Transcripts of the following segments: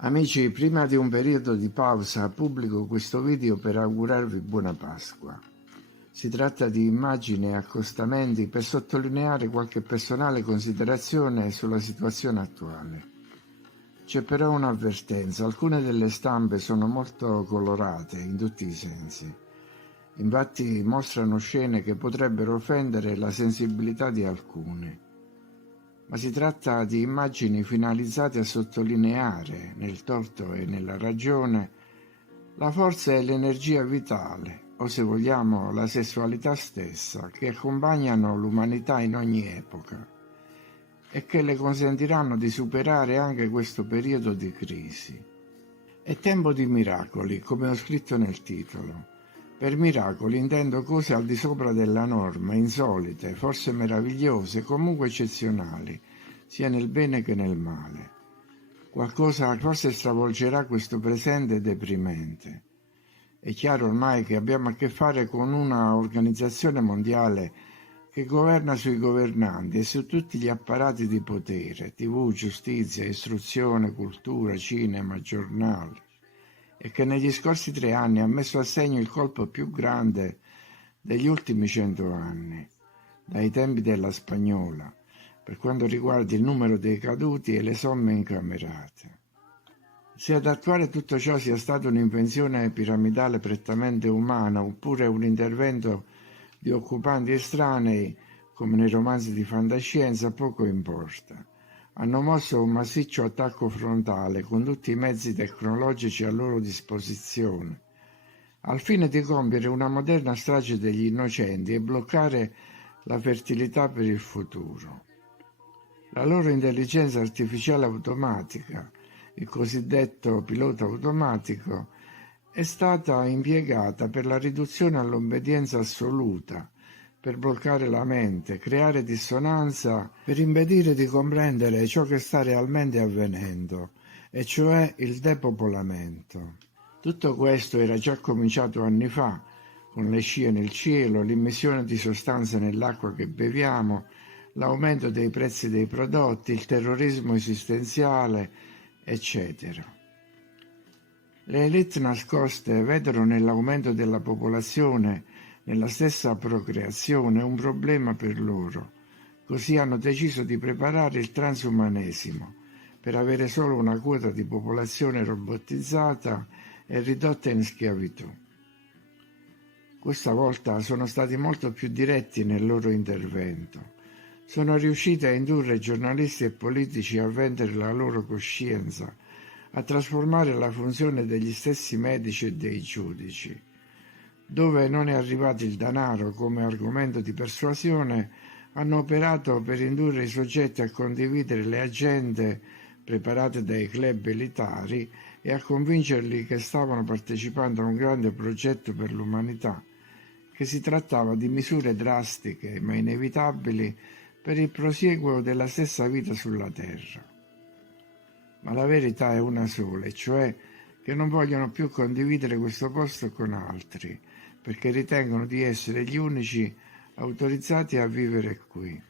Amici, prima di un periodo di pausa pubblico questo video per augurarvi buona Pasqua. Si tratta di immagini e accostamenti per sottolineare qualche personale considerazione sulla situazione attuale. C'è però un'avvertenza: alcune delle stampe sono molto colorate in tutti i sensi. Infatti mostrano scene che potrebbero offendere la sensibilità di alcuni. Ma si tratta di immagini finalizzate a sottolineare, nel torto e nella ragione, la forza e l'energia vitale, o se vogliamo la sessualità stessa, che accompagnano l'umanità in ogni epoca e che le consentiranno di superare anche questo periodo di crisi. È tempo di miracoli, come ho scritto nel titolo. Per miracoli intendo cose al di sopra della norma, insolite, forse meravigliose, comunque eccezionali, sia nel bene che nel male. Qualcosa forse stravolgerà questo presente deprimente. È chiaro ormai che abbiamo a che fare con una organizzazione mondiale che governa sui governanti e su tutti gli apparati di potere, TV, giustizia, istruzione, cultura, cinema, giornali, e che negli scorsi 3 anni ha messo a segno il colpo più grande degli ultimi 100 anni, dai tempi della Spagnola, per quanto riguarda il numero dei caduti e le somme incamerate. Se ad attuare tutto ciò sia stata un'invenzione piramidale prettamente umana oppure un intervento di occupanti estranei, come nei romanzi di fantascienza, poco importa. Hanno mosso un massiccio attacco frontale con tutti i mezzi tecnologici a loro disposizione, al fine di compiere una moderna strage degli innocenti e bloccare la fertilità per il futuro. La loro intelligenza artificiale automatica, il cosiddetto pilota automatico, è stata impiegata per la riduzione all'obbedienza assoluta, per bloccare la mente, creare dissonanza, per impedire di comprendere ciò che sta realmente avvenendo, e cioè il depopolamento. Tutto questo era già cominciato anni fa, con le scie nel cielo, l'immissione di sostanze nell'acqua che beviamo, l'aumento dei prezzi dei prodotti, il terrorismo esistenziale, eccetera. Le élite nascoste vedono nell'aumento della popolazione, nella stessa procreazione, un problema per loro. Così hanno deciso di preparare il transumanesimo, per avere solo una quota di popolazione robotizzata e ridotta in schiavitù. Questa volta sono stati molto più diretti nel loro intervento. Sono riusciti a indurre giornalisti e politici a vendere la loro coscienza, a trasformare la funzione degli stessi medici e dei giudici. Dove non è arrivato il denaro come argomento di persuasione, hanno operato per indurre i soggetti a condividere le agende preparate dai club elitari e a convincerli che stavano partecipando a un grande progetto per l'umanità, che si trattava di misure drastiche ma inevitabili per il prosieguo della stessa vita sulla Terra. Ma la verità è una sola, e cioè che non vogliono più condividere questo posto con altri, perché ritengono di essere gli unici autorizzati a vivere qui.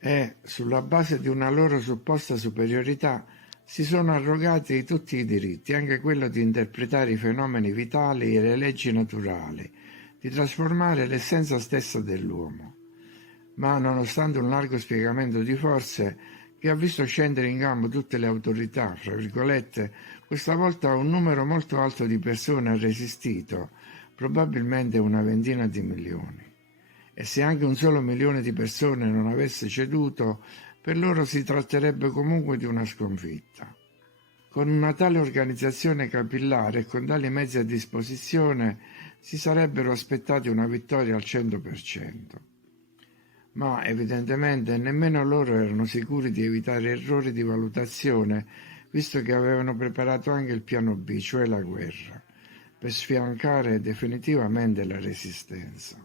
E, sulla base di una loro supposta superiorità, si sono arrogati tutti i diritti, anche quello di interpretare i fenomeni vitali e le leggi naturali, di trasformare l'essenza stessa dell'uomo. Ma, nonostante un largo spiegamento di forze che ha visto scendere in campo tutte le autorità, fra virgolette, questa volta un numero molto alto di persone ha resistito, probabilmente una ventina di milioni. E se anche un solo milione di persone non avesse ceduto, per loro si tratterebbe comunque di una sconfitta. Con una tale organizzazione capillare e con tali mezzi a disposizione si sarebbero aspettati una vittoria al 100%. Ma evidentemente nemmeno loro erano sicuri di evitare errori di valutazione, visto che avevano preparato anche il piano B, cioè la guerra, per sfiancare definitivamente la resistenza.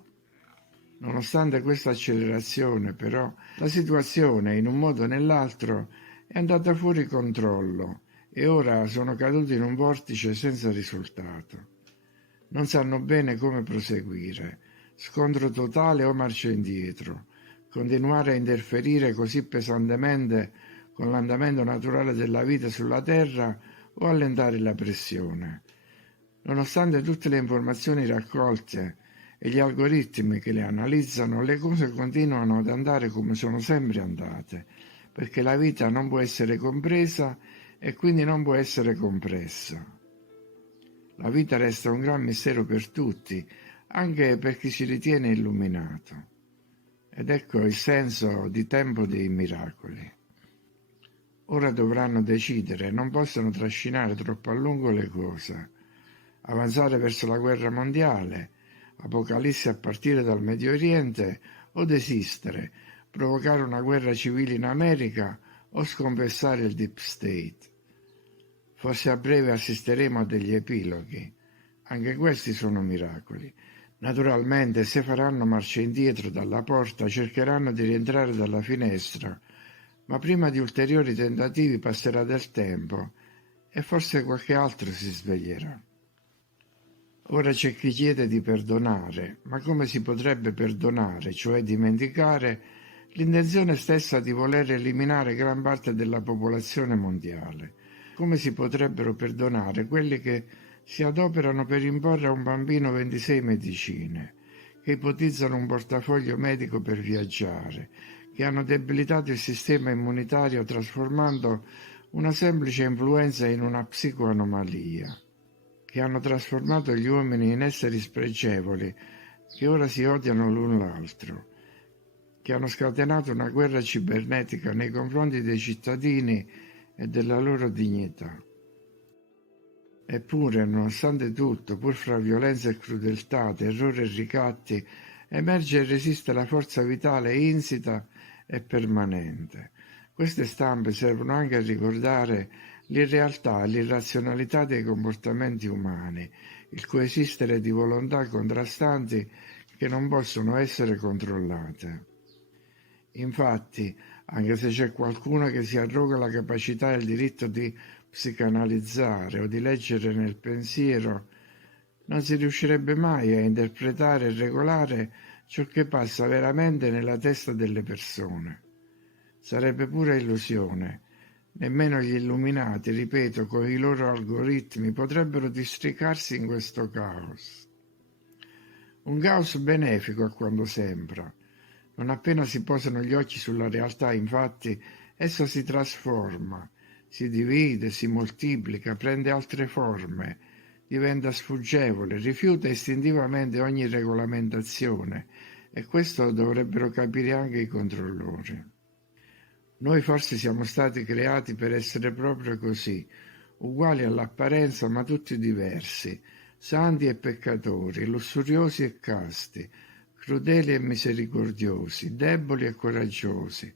Nonostante questa accelerazione, però, la situazione, in un modo o nell'altro, è andata fuori controllo e ora sono caduti in un vortice senza risultato. Non sanno bene come proseguire, scontro totale o marcia indietro, continuare a interferire così pesantemente con l'andamento naturale della vita sulla Terra o allentare la pressione. Nonostante tutte le informazioni raccolte e gli algoritmi che le analizzano, le cose continuano ad andare come sono sempre andate, perché la vita non può essere compresa e quindi non può essere compressa. La vita resta un gran mistero per tutti, anche per chi si ritiene illuminato. Ed ecco il senso di tempo dei miracoli. Ora dovranno decidere, non possono trascinare troppo a lungo le cose. Avanzare verso la guerra mondiale, apocalissi a partire dal Medio Oriente, o desistere, provocare una guerra civile in America o sconfessare il Deep State. Forse a breve assisteremo a degli epiloghi. Anche questi sono miracoli. Naturalmente, se faranno marcia indietro dalla porta, cercheranno di rientrare dalla finestra, ma prima di ulteriori tentativi passerà del tempo e forse qualche altro si sveglierà. Ora c'è chi chiede di perdonare, ma come si potrebbe perdonare, cioè dimenticare, l'intenzione stessa di voler eliminare gran parte della popolazione mondiale? Come si potrebbero perdonare quelli che si adoperano per imporre a un bambino 26 medicine, che ipotizzano un portafoglio medico per viaggiare, che hanno debilitato il sistema immunitario trasformando una semplice influenza in una psicoanomalia, che hanno trasformato gli uomini in esseri spregevoli, che ora si odiano l'un l'altro, che hanno scatenato una guerra cibernetica nei confronti dei cittadini e della loro dignità. Eppure, nonostante tutto, pur fra violenza e crudeltà, terrore e ricatti, emerge e resiste la forza vitale insita e permanente. Queste stampe servono anche a ricordare l'irrealtà e l'irrazionalità dei comportamenti umani, il coesistere di volontà contrastanti che non possono essere controllate. Infatti, anche se c'è qualcuno che si arroga la capacità e il diritto di psicanalizzare o di leggere nel pensiero, non si riuscirebbe mai a interpretare e regolare ciò che passa veramente nella testa delle persone. Sarebbe pura illusione. Nemmeno gli illuminati, ripeto, con i loro algoritmi potrebbero districarsi in questo caos. Un caos benefico a quanto sembra. Non appena si posano gli occhi sulla realtà, infatti, essa si trasforma, si divide, si moltiplica, prende altre forme, diventa sfuggevole, rifiuta istintivamente ogni regolamentazione, e questo dovrebbero capire anche i controllori. Noi forse siamo stati creati per essere proprio così, uguali all'apparenza ma tutti diversi, santi e peccatori, lussuriosi e casti, crudeli e misericordiosi, deboli e coraggiosi,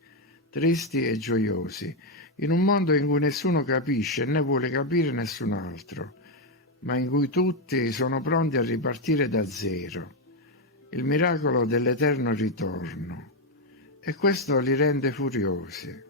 tristi e gioiosi, in un mondo in cui nessuno capisce né vuole capire nessun altro, ma in cui tutti sono pronti a ripartire da zero. Il miracolo dell'eterno ritorno. E questo li rende furiosi.